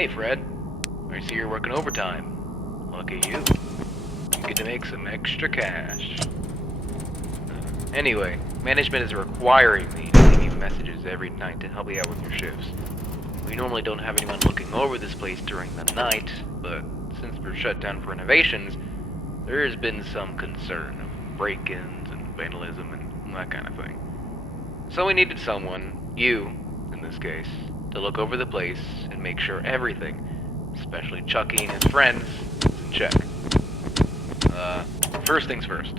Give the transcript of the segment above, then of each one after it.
Hey, Fred. I see you're working overtime. Lucky you. You get to make some extra cash. Anyway, management is requiring me to leave you messages every night to help you out with your shifts. We normally don't have anyone looking over this place during the night, but since we're shut down for renovations, there has been some concern of break-ins and vandalism and that kind of thing. So we needed someone, you in this case, to look over the place and make sure everything, especially Chucky and his friends, is in check. First things first.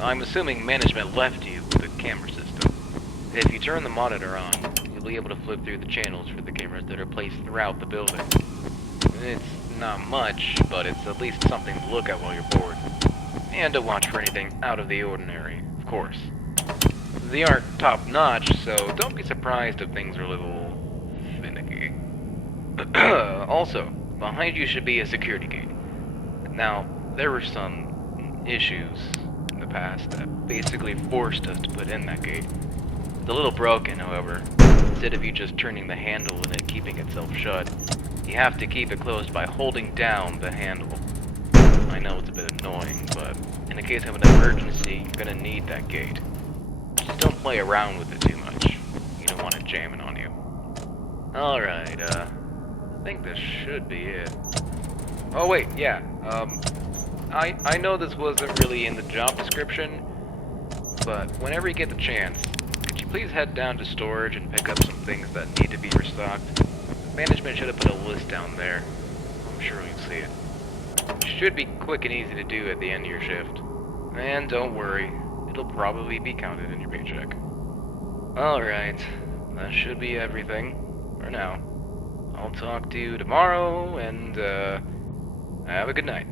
I'm assuming management left you with the camera system. If you turn the monitor on, you'll be able to flip through the channels for the cameras that are placed throughout the building. It's not much, but it's at least something to look at while you're bored. And to watch for anything out of the ordinary, of course. They aren't top-notch, so don't be surprised if things are a little finicky. Also, behind you should be a security gate. Now, there were some issues in the past that basically forced us to put in that gate. It's a little broken, however. Instead of you just turning the handle and it keeping itself shut, you have to keep it closed by holding down the handle. I know it's a bit annoying, but in the case of an emergency, you're gonna need that gate. Just don't play around with it too much. You don't want it jamming on you. Alright, I think this should be it. Oh wait, yeah, I know this wasn't really in the job description, but whenever you get the chance, could you please head down to storage and pick up some things that need to be restocked? Management should have put a list down there. I'm sure you'll see it. Should be quick and easy to do at the end of your shift. And don't worry, it'll probably be counted in your paycheck. Alright, that should be everything for now. I'll talk to you tomorrow, and have a good night.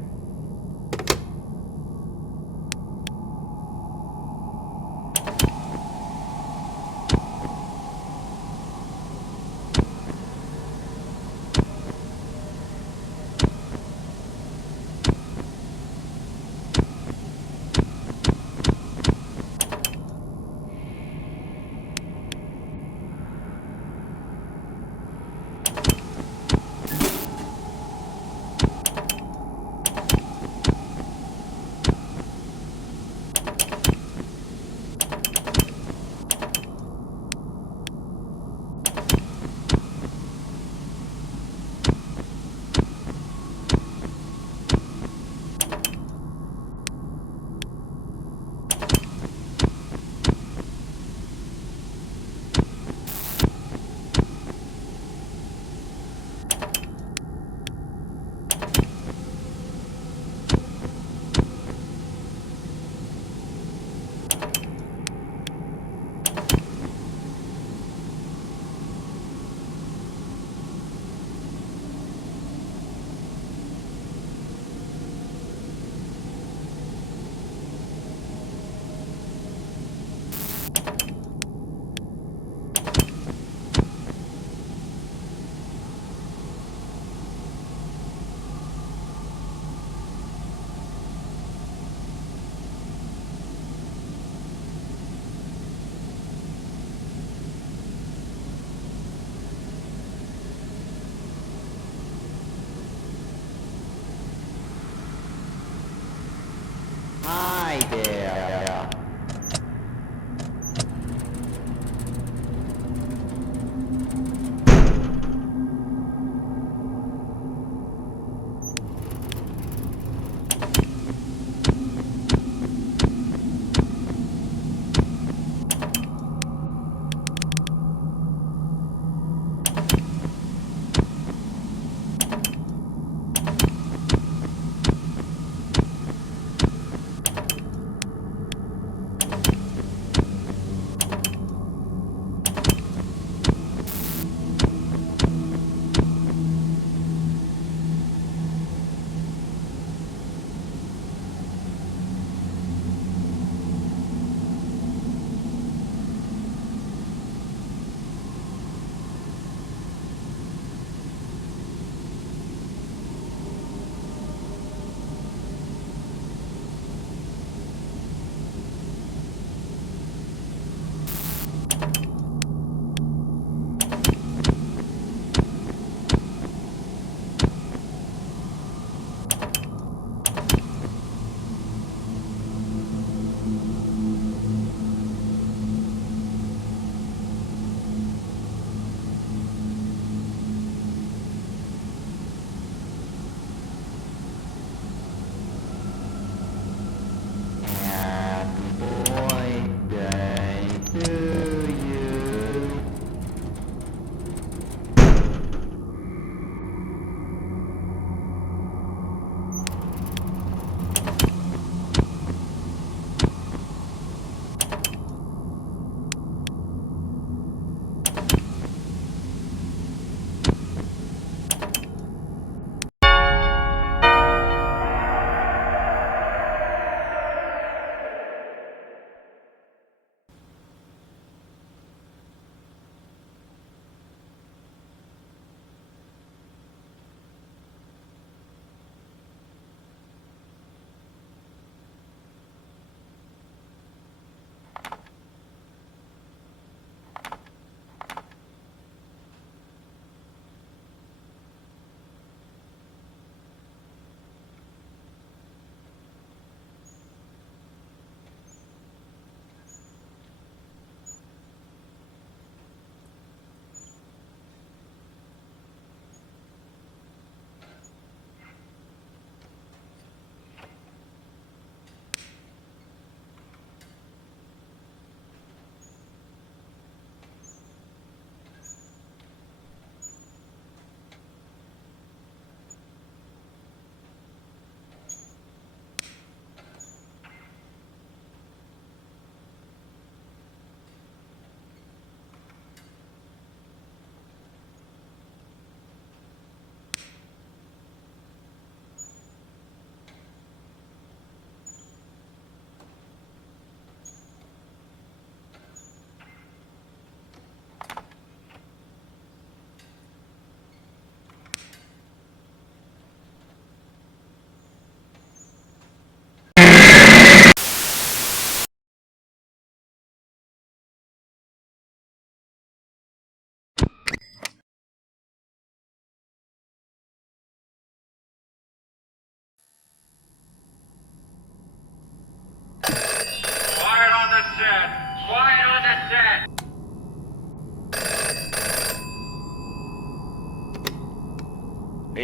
Hi there.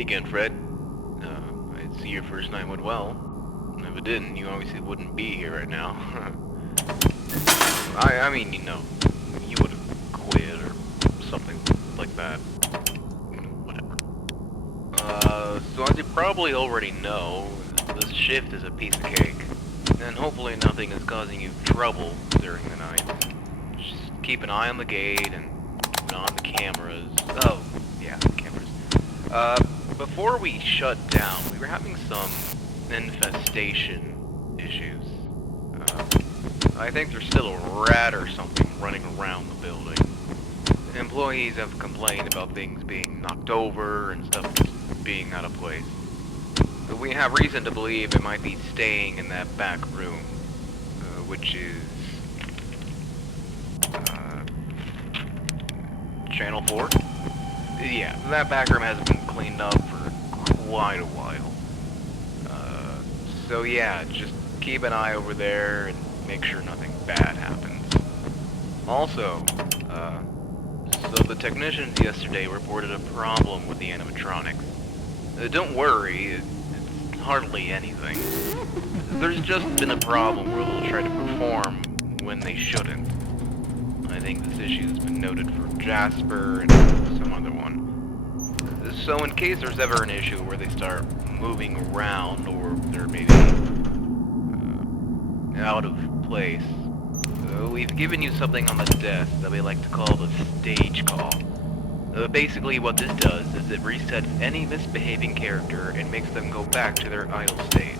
again, Fred. I see your first night went well. If it didn't, you obviously wouldn't be here right now. I mean, you know, you would have quit or something like that. Whatever. So as you probably already know, this shift is a piece of cake. And hopefully nothing is causing you trouble during the night. Just keep an eye on the gate and on the cameras. Oh, yeah, cameras. Before we shut down, we were having some infestation issues. I think there's still a rat or something running around the building. Employees have complained about things being knocked over and stuff just being out of place. But we have reason to believe it might be staying in that back room, which is Channel 4? Yeah, that back room hasn't been cleaned up for quite a while. So yeah, just keep an eye over there and make sure nothing bad happens. Also, so the technicians yesterday reported a problem with the animatronics. Don't worry, it's hardly anything. There's just been a problem where they'll try to perform when they shouldn't. I think this issue has been noted for Jasper and some other one. So in case there's ever an issue where they start moving around or they're maybe out of place, we've given you something on the desk that we like to call the stage call. Basically what this does is it resets any misbehaving character and makes them go back to their idle state.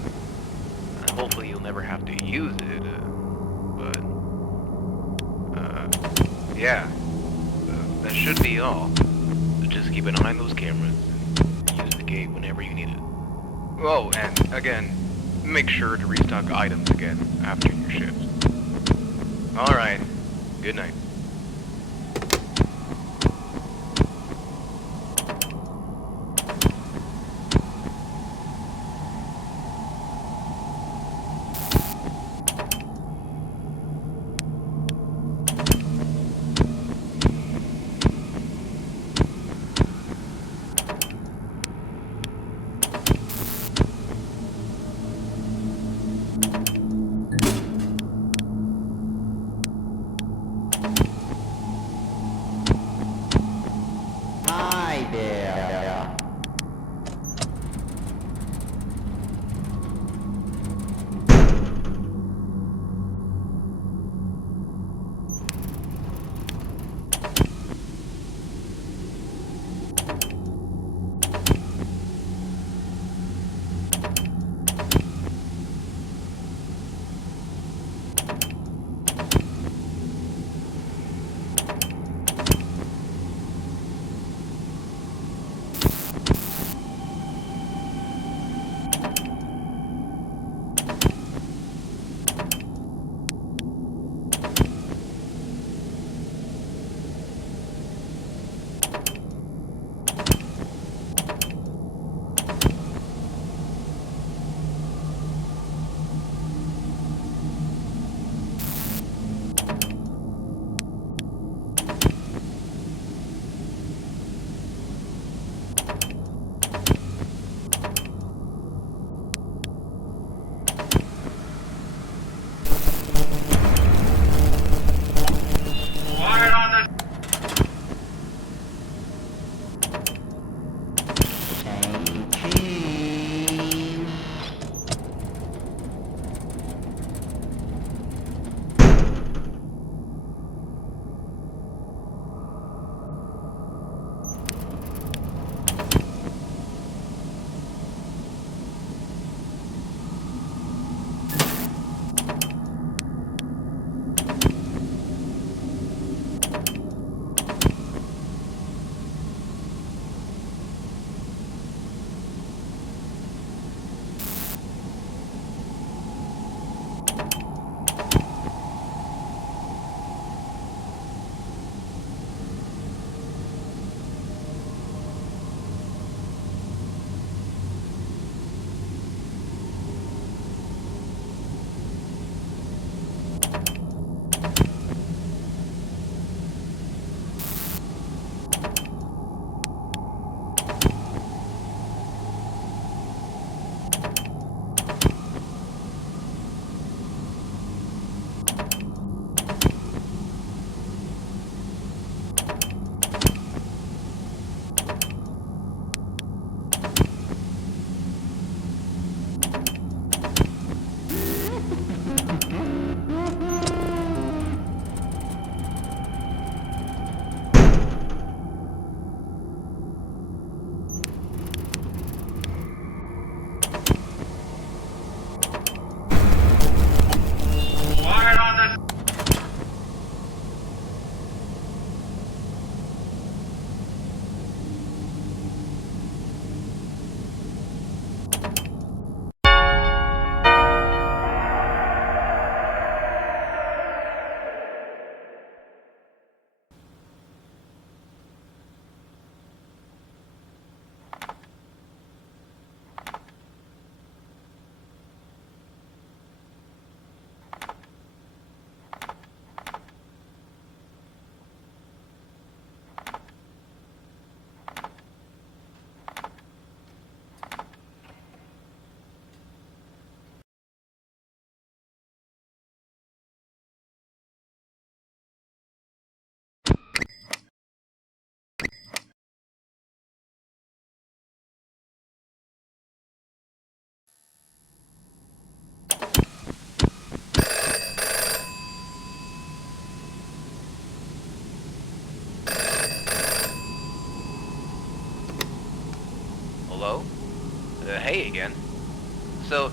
Hopefully you'll never have to use it, but yeah, that should be all. So just keep an eye on those cameras and use the gate whenever you need it. Oh, and again, make sure to restock items again after your shift. Alright, good night.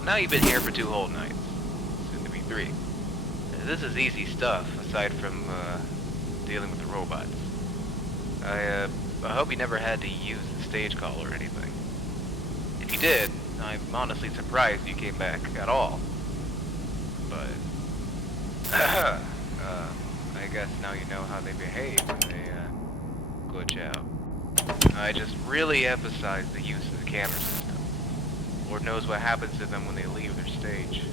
now you've been here for 2 whole nights. Soon to be 3. This is easy stuff, aside from, dealing with the robots. I hope you never had to use the stage call or anything. If you did, I'm honestly surprised you came back at all. But, I guess now you know how they behave when they, glitch out. I just really emphasize the use of the camera system. Lord knows what happens to them when they leave their stage.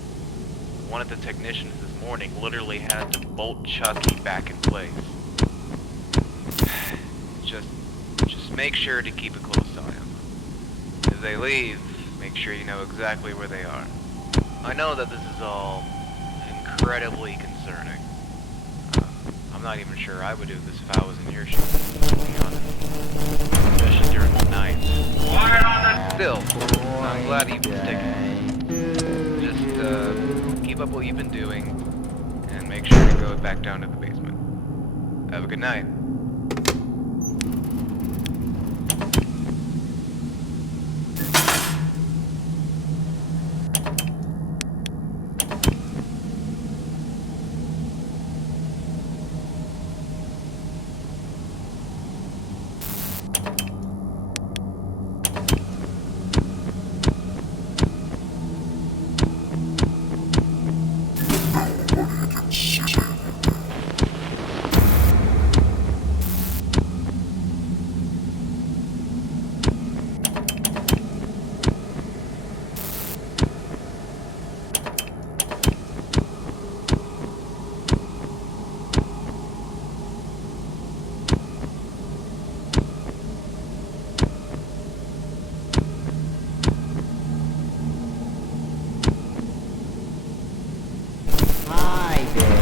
One of the technicians this morning literally had to bolt Chucky back in place. Just make sure to keep a close eye on them. If they leave, make sure you know exactly where they are. I know that this is all incredibly concerning. I'm not even sure I would do this if I was in your shoes, to be honest. Especially during the night. Still, I'm glad you've been sticking. Just, keep up what you've been doing, and make sure to go back down to the basement. Have a good night. Hi there.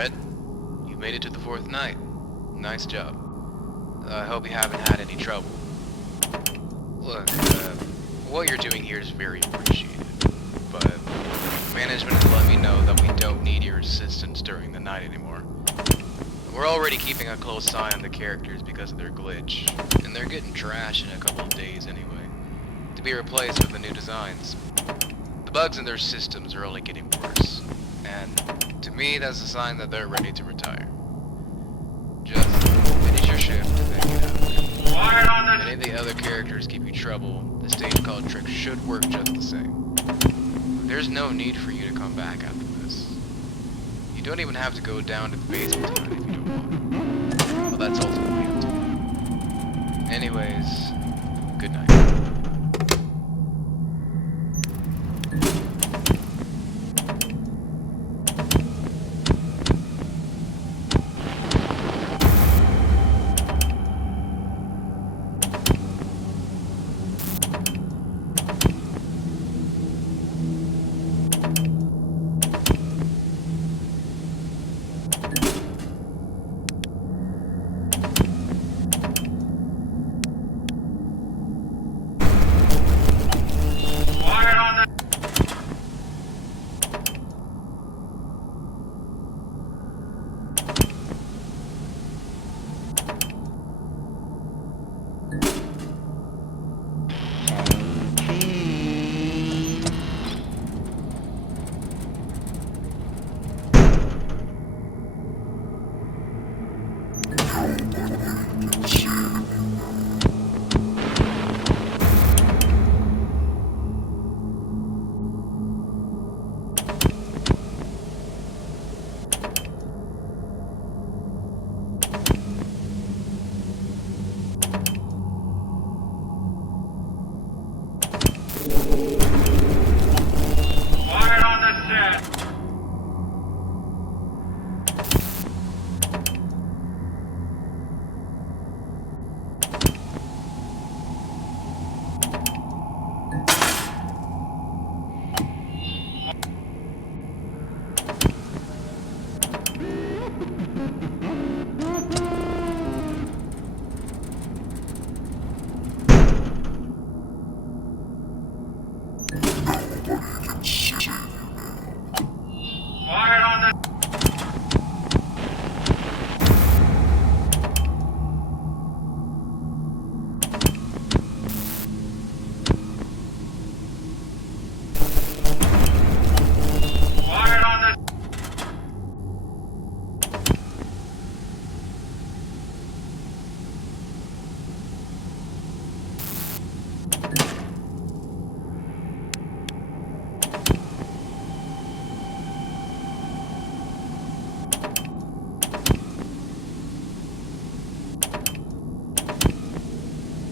Red. You made it to the 4th night. Nice job. I hope you haven't had any trouble. Look, what you're doing here is very appreciated, but management has let me know that we don't need your assistance during the night anymore. We're already keeping a close eye on the characters because of their glitch, and they're getting trash in a couple of days anyway, to be replaced with the new designs. The bugs in their systems are only getting worse, and to me that's a sign that they're ready to retire. Just finish your shift and then get out of there. If any of the other characters give you trouble, the stage called trick should work just the same. There's no need for you to come back after this. You don't even have to go down to the basement tonight if you don't want. Well, that's ultimately up to you. Anyways, good night.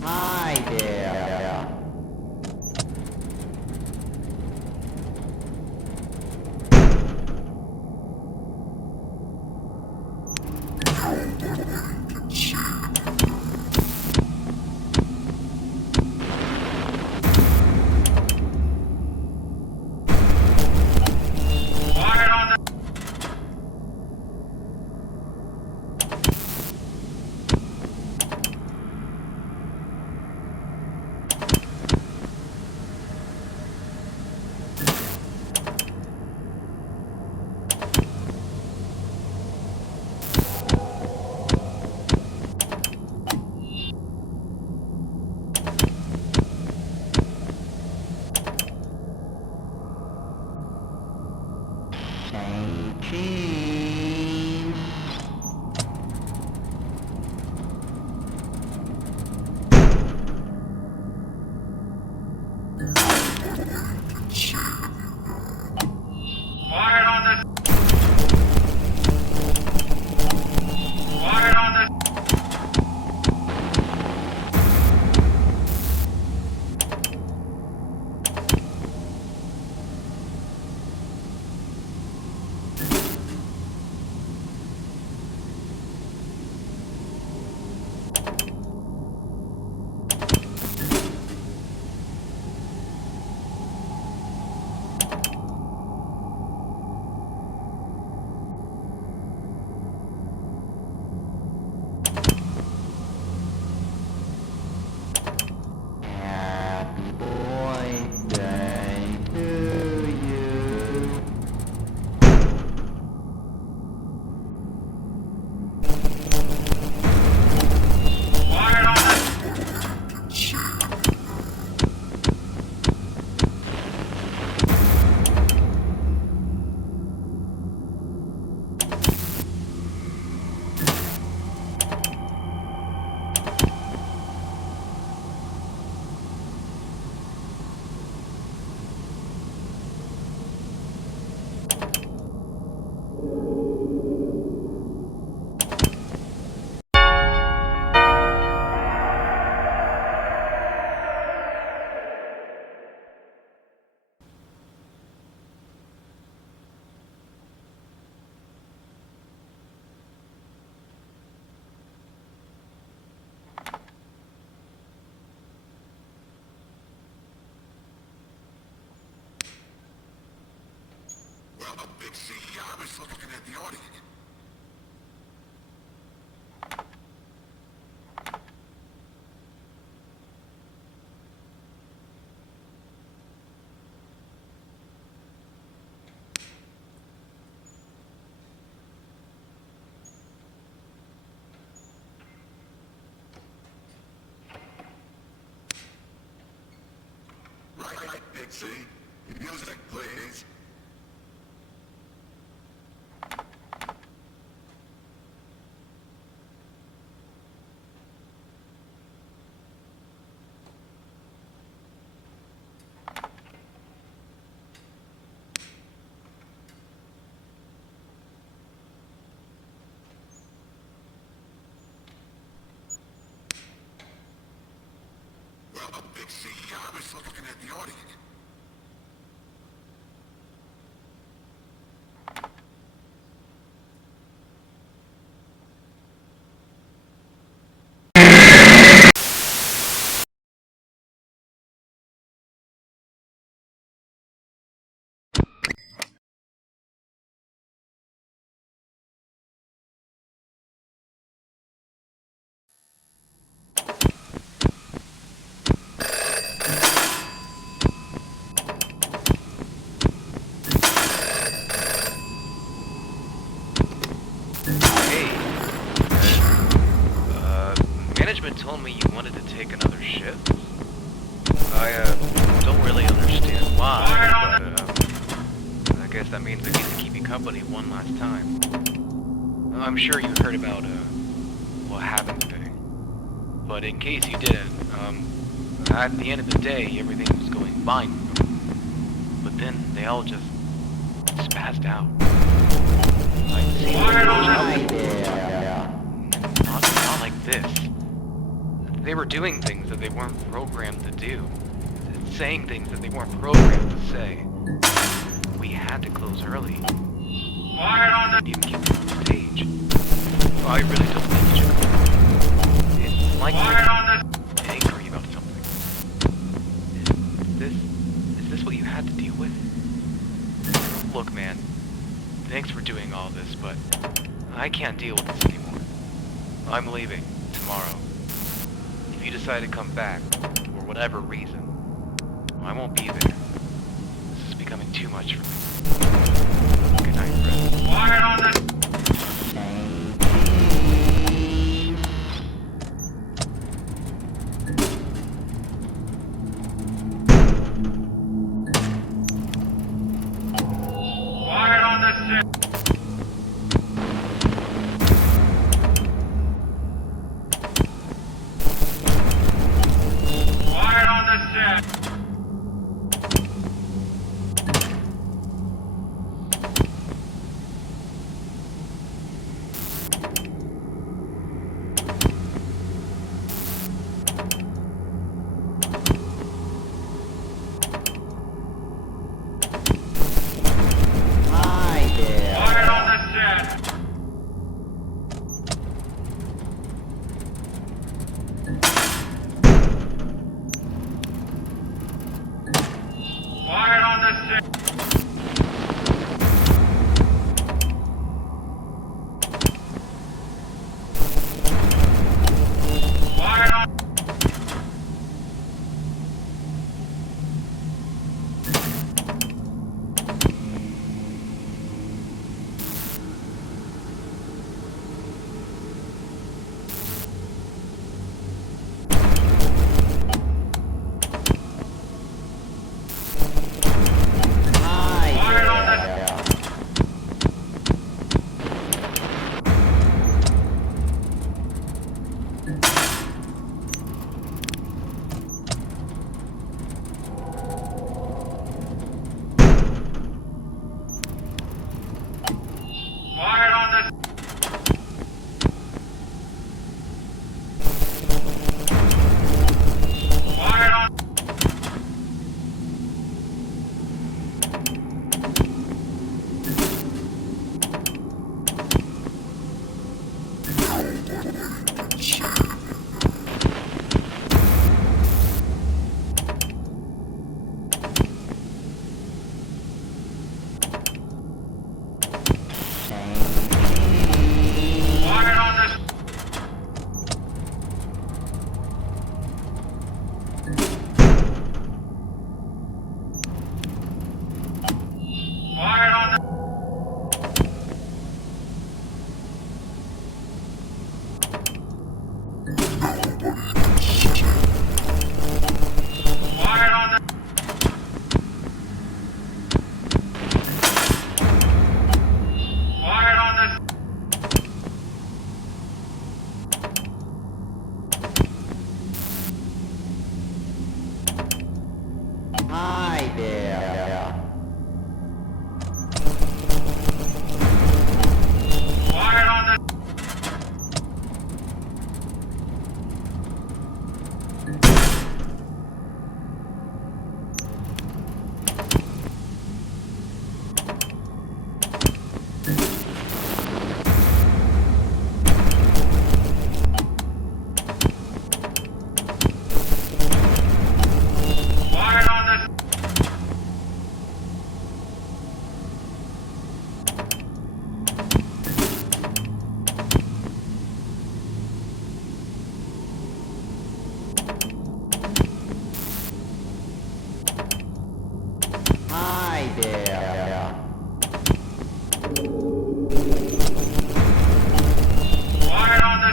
Hi there. Cheese. big CEO is looking at the audience. Right, Dixie. Music, please. Well, a big CEO is looking at the audience. Hey, management told me you wanted to take another shift. I don't really understand why, but I guess that means I get to keep you company one last time. I'm sure you heard about, what happened today. But in case you didn't, at the end of the day, everything was going fine. But then they all just spazzed out. Like, see, not like this. They were doing things that they weren't programmed to do. Saying things that they weren't programmed to say. We had to close early. Even keep them on stage. I really don't think you should. It's like they're angry about something. Is this what you had to deal with? Look, man. Thanks for doing all this, but I can't deal with this anymore. I'm leaving tomorrow. If you decide to come back, for whatever reason, I won't be there. This is becoming too much for me. Good night, friend. Hi there. Hi there. Quiet on the...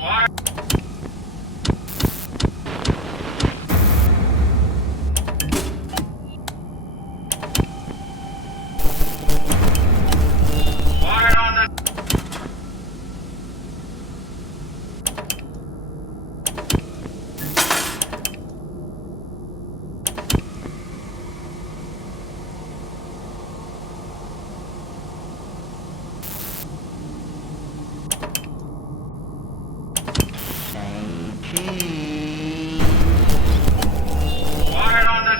Quiet. Quiet on the... Say cheese. Quiet on the...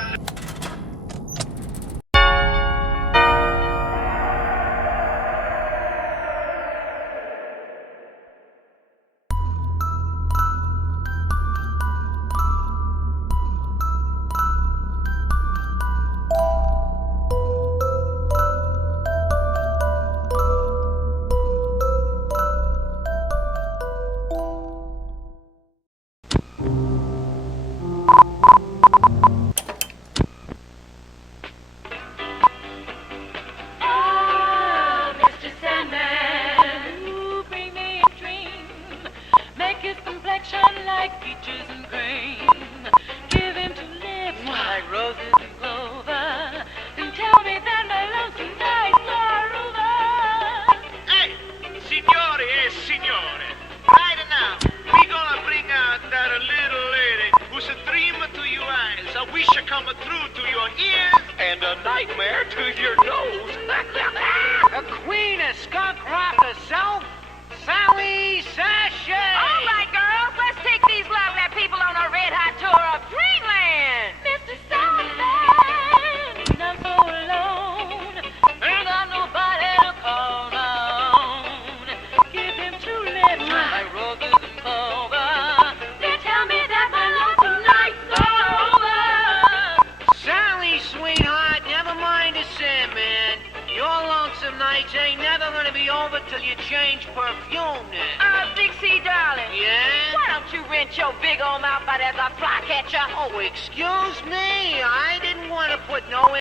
Oh, Mr. Sandman, you bring me a dream. Make his complexion like peaches and cream. Give him two lips like roses and clover. And tell me that my lonesome nights are over. Hey, signore e signore, right now, we gonna bring out that little lady who's a dream to your eyes, a wish come true to your ears, and a nightmare to your nose. The queen of skunk rock herself, Sally Sachet! All right, girls, let's take these lovely people on a red-hot tour of Dreamland. Mr. Sandman, I'm so alone. Ain't got nobody to call on. Give him two lips like roses and clover. Then tell me that my lonesome nights are over. Sally, sweetheart, never mind the Sandman. Your lonesome nights ain't never gonna be over till you change perfume now. Dixie, darling. Yeah? Why don't you rinse your big old mouth out as a flycatcher? Oh, excuse me, I didn't want to put no